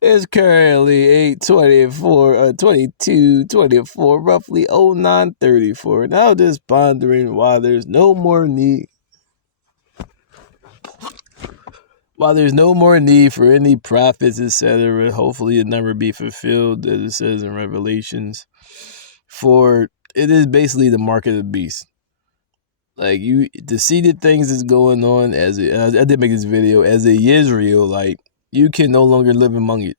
It's currently 8:24, 22:24, roughly 09:34. Now just pondering why there's no more need. While there's no more need for any prophets, etc., hopefully it never be fulfilled, as it says in Revelations. For it is basically the mark of the beast. Like you, to see the things that's going on I did make this video as a Israelite, you can no longer live among it.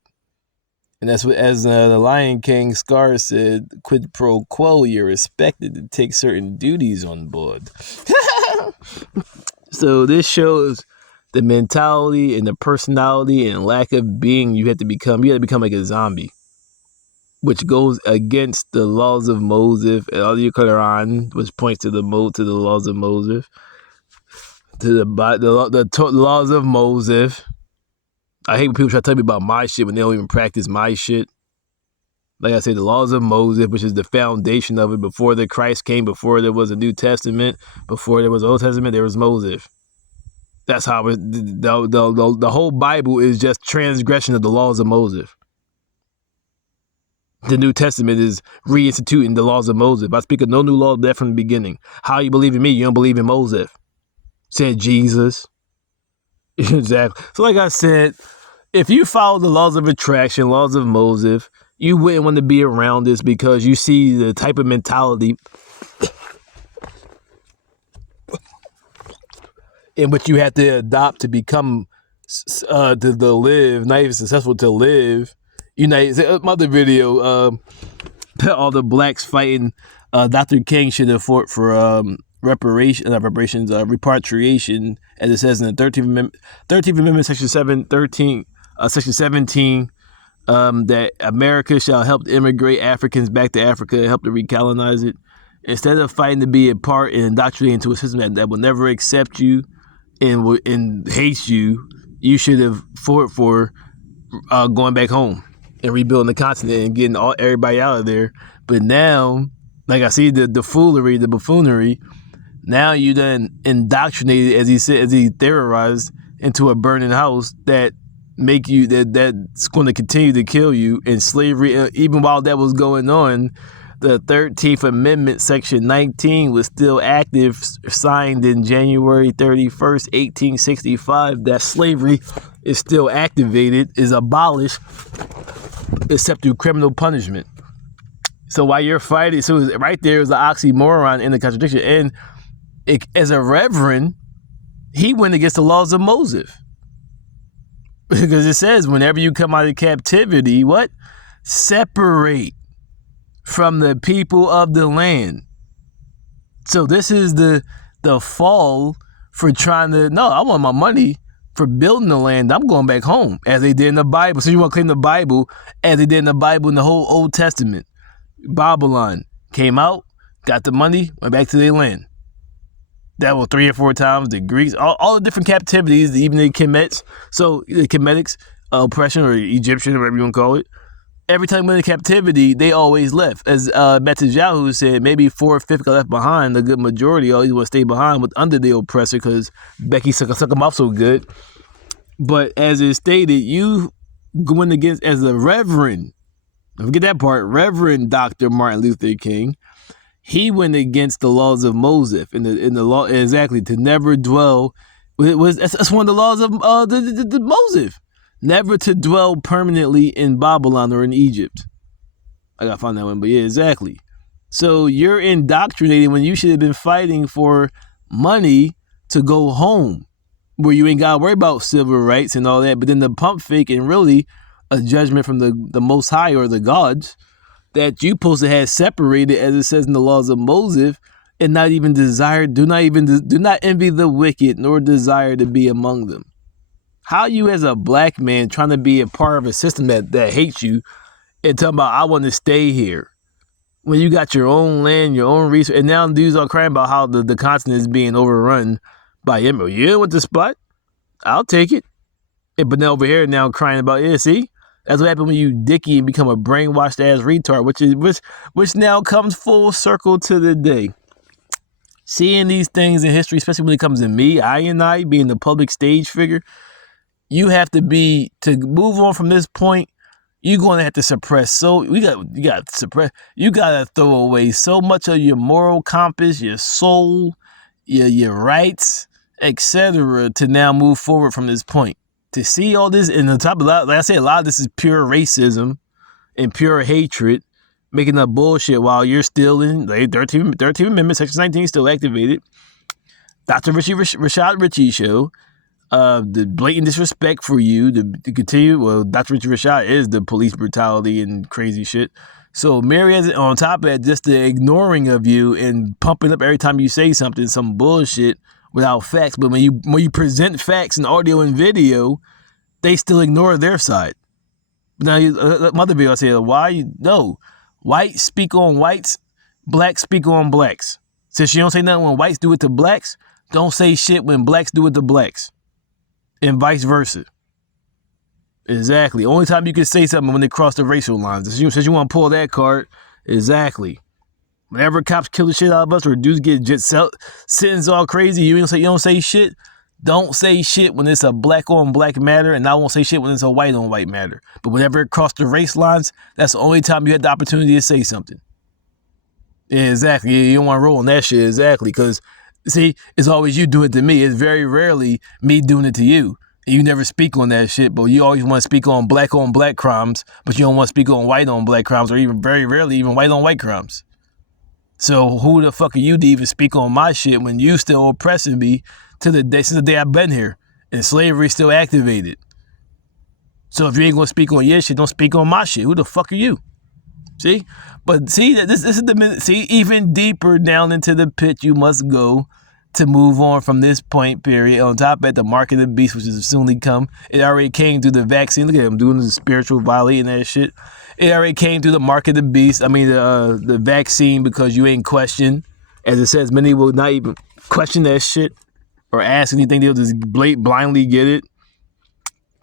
And that's what, as the Lion King Scar said, quid pro quo, you're expected to take certain duties on board. So this shows the mentality and the personality and lack of being you have to become. You have to become like a zombie, which goes against the laws of Moses and all the Quran, which points to the laws of Moses, to the laws of Moses. I hate when people try to tell me about my shit when they don't even practice my shit. Like I said, the laws of Moses, which is the foundation of it. Before the Christ came, before there was a New Testament, before there was Old Testament, there was Moses. That's how the whole Bible is just transgression of the laws of Moses. The New Testament is reinstituting the laws of Moses. I speak of no new law there from the beginning. How you believe in me? You don't believe in Moses, said Jesus. Exactly. So like I said, if you follow the laws of attraction, laws of Moses, you wouldn't want to be around this because you see the type of mentality in which you have to adopt to become, to live, not even successful to live. Mother video, all the blacks fighting Dr. King should have fought for repatriation, as it says in the 13th Amendment, Section 17, that America shall help to immigrate Africans back to Africa and help to recolonize it. Instead of fighting to be a part and indoctrinated into a system that will never accept you and hates you, you should have fought for going back home and rebuilding the continent and getting everybody out of there. But now, like I see the foolery, the buffoonery. Now you done indoctrinated, as he said, as he theorized, into a burning house that's going to continue to kill you. And slavery, even while that was going on, the 13th Amendment, Section 19, was still active, signed in January 31st, 1865. That slavery is still activated, is abolished, except through criminal punishment. So while you're fighting, so right there is the oxymoron in the contradiction. And as a reverend, he went against the laws of Moses. Because it says, whenever you come out of captivity, what? Separate from the people of the land. So this is the fall for trying to, no, I want my money for building the land. I'm going back home, as they did in the Bible. So you want to claim the Bible as they did in the Bible in the whole Old Testament. Babylon came out, got the money, went back to their land. That was 3 or 4 times. The Greeks, all the different captivities, even the Kemetics, oppression, or Egyptian, or whatever you want to call it. Every time we went into captivity, they always left. As Netanyahu said, maybe 4/5 got left behind. The good majority always want to stay behind under the oppressor because Becky suck them off so good. But as it stated, you going against, as a reverend, don't forget that part, Reverend Dr. Martin Luther King, he went against the laws of Moses in the law, exactly, to never dwell. That's one of the laws of the Moses, never to dwell permanently in Babylon or in Egypt. I gotta find that one, but yeah, exactly. So you're indoctrinated when you should have been fighting for money to go home, where you ain't gotta worry about civil rights and all that. But then the pump fake and really a judgment from the Most High or the gods that you supposed to have separated, as it says in the laws of Moses, and not even desire, do not envy the wicked, nor desire to be among them. How you as a black man trying to be a part of a system that hates you and talking about, I want to stay here, when you got your own land, your own resource, and now dudes are crying about how the continent is being overrun by emerald. You with the spot? I'll take it. But then over here now crying about, yeah, see? That's what happened when you dicky and become a brainwashed ass retard, which now comes full circle to the day. Seeing these things in history, especially when it comes to me, I being the public stage figure, you have to be, to move on from this point, you're going to have to suppress. So you got to suppress. You got to throw away so much of your moral compass, your soul, your rights, etc., to now move forward from this point. To see all this, and on top of that, like I said, a lot of this is pure racism and pure hatred, making up bullshit while you're still in the 13th Amendment, Section 19 still activated. Dr. Rashad Ritchie show. The blatant disrespect for you, to continue. Well, Dr. Richard Rashad is the police brutality and crazy shit. So Mary has it on top of that, just the ignoring of you and pumping up every time you say something, some bullshit without facts. But when you present facts in audio and video, they still ignore their side. Now, mother video, I say, why? No, whites speak on whites, blacks speak on blacks. Since you don't say nothing when whites do it to blacks, don't say shit when blacks do it to blacks. And vice versa. Exactly. Only time you can say something when they cross the racial lines. Since you want to pull that card, exactly. Whenever cops kill the shit out of us or dudes get sentenced all crazy, you don't say shit. Don't say shit when it's a black on black matter, and I won't say shit when it's a white on white matter. But whenever it crosses the race lines, that's the only time you had the opportunity to say something. Yeah, exactly. You don't want to roll on that shit, exactly, because see, it's always you doing it to me. It's very rarely me doing it to you. You never speak on that shit, but you always want to speak on black crimes, but you don't want to speak on black crimes, or even very rarely even white on white crimes. So who the fuck are you to even speak on my shit when you still oppressing me since the day I've been here, and slavery still activated? So if you ain't gonna speak on your shit, don't speak on my shit. Who the fuck are you? See? But see, this is the minute. See, even deeper down into the pit you must go to move on from this point, period. On top of that, the mark of the beast, which is soon to come. It already came through the vaccine. Look at him doing the spiritual violating that shit. It already came through the mark of the beast. I mean, the vaccine, because you ain't question. As it says, many will not even question that shit or ask anything. They'll just blindly get it.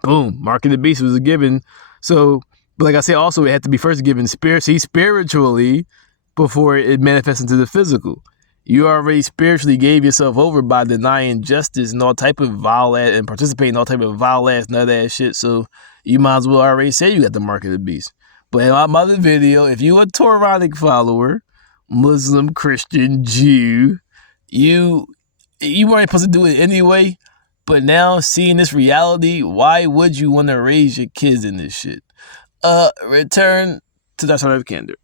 Boom. Mark of the beast was a given. So, but like I said, also it had to be first given spiritually before it manifests into the physical. You already spiritually gave yourself over by denying justice and all type of vile ass, and participating in all type of vile ass, nut ass shit. So you might as well already say you got the mark of the beast. But in my other video, if you a Toranic follower, Muslim, Christian, Jew, you weren't supposed to do it anyway. But now seeing this reality, why would you want to raise your kids in this shit? Return to Dr. Candor.